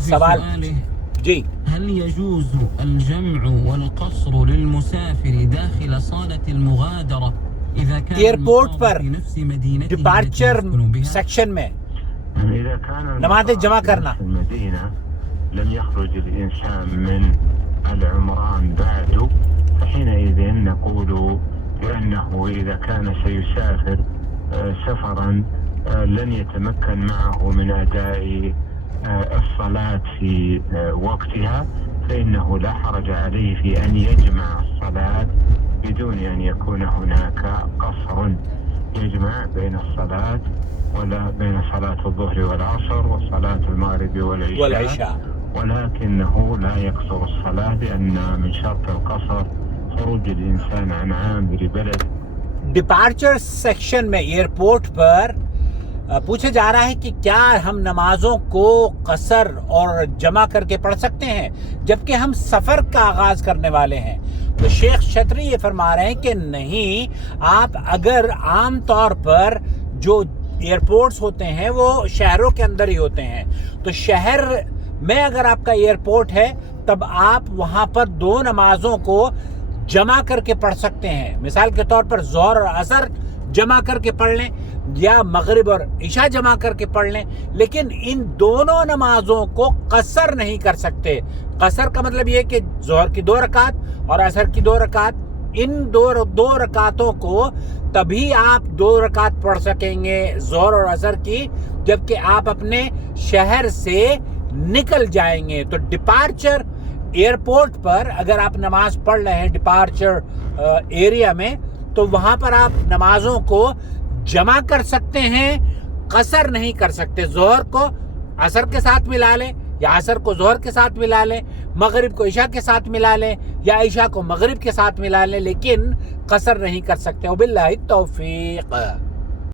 सवाल जी, هل يجوز الجمع والقصر للمسافر داخل صالة المغادرة إذا كان एयरपोर्ट पर في نفس مدينته डिपार्चर التي يسكن بها؟ सेक्शन में إذا كان नमाज़ें जमा في करना। نفس المدينة لم يخرج الإنسان من العمران بعد، فحينئذ نقول بأنه إذا كان سيسافر سفرا لن يتمكن معه من أداء الصلاة في وقتها، فإنه لا حرج عليه في أن يجمع الصلاة بدون أن يكون هناك قصر، يجمع بين الصلاة ولا بين صلاة الظهر والعصر وصلاة المغرب والعشاء، ولكنه لا يقصر الصلاة، لأن من شرط القصر خروج الإنسان عن عامر بلد। डिपार्चर सेक्शन में एयरपोर्ट पर पूछा जा रहा है कि क्या हम नमाजों को कसर और जमा करके पढ़ सकते हैं जबकि हम सफ़र का आगाज़ करने वाले हैं। तो शेख छतरी ये फरमा रहे हैं कि नहीं, आप अगर आम तौर पर जो एयरपोर्ट्स होते हैं वो शहरों के अंदर ही होते हैं, तो शहर में अगर आपका एयरपोर्ट है तब आप वहाँ पर दो नमाजों को जमा करके पढ़ सकते हैं। मिसाल के तौर पर ज़ोहर और असर जमा करके पढ़ लें या मगरिब और इशा जमा करके पढ़ लें, लेकिन इन दोनों नमाजों को कसर नहीं कर सकते। कसर का मतलब ये कि ज़ोहर की 2 रकात और असर की 2 रकात, इन दो रकातों को तभी आप 2 रकात पढ़ सकेंगे ज़ोहर और असर की जबकि आप अपने शहर से निकल जाएंगे। तो डिपार्चर एयरपोर्ट पर अगर आप नमाज पढ़ रहे हैं डिपार्चर एरिया में, तो वहाँ पर आप नमाजों को जमा कर सकते हैं, कसर नहीं कर सकते। ज़ोहर को असर के साथ मिला लें या असर को ज़ोहर के साथ मिला लें, मगरिब को इशा के साथ मिला लें या इशा को मगरिब के साथ मिला लें, लेकिन कसर नहीं कर सकते। वबिल्लाहि तौफीक।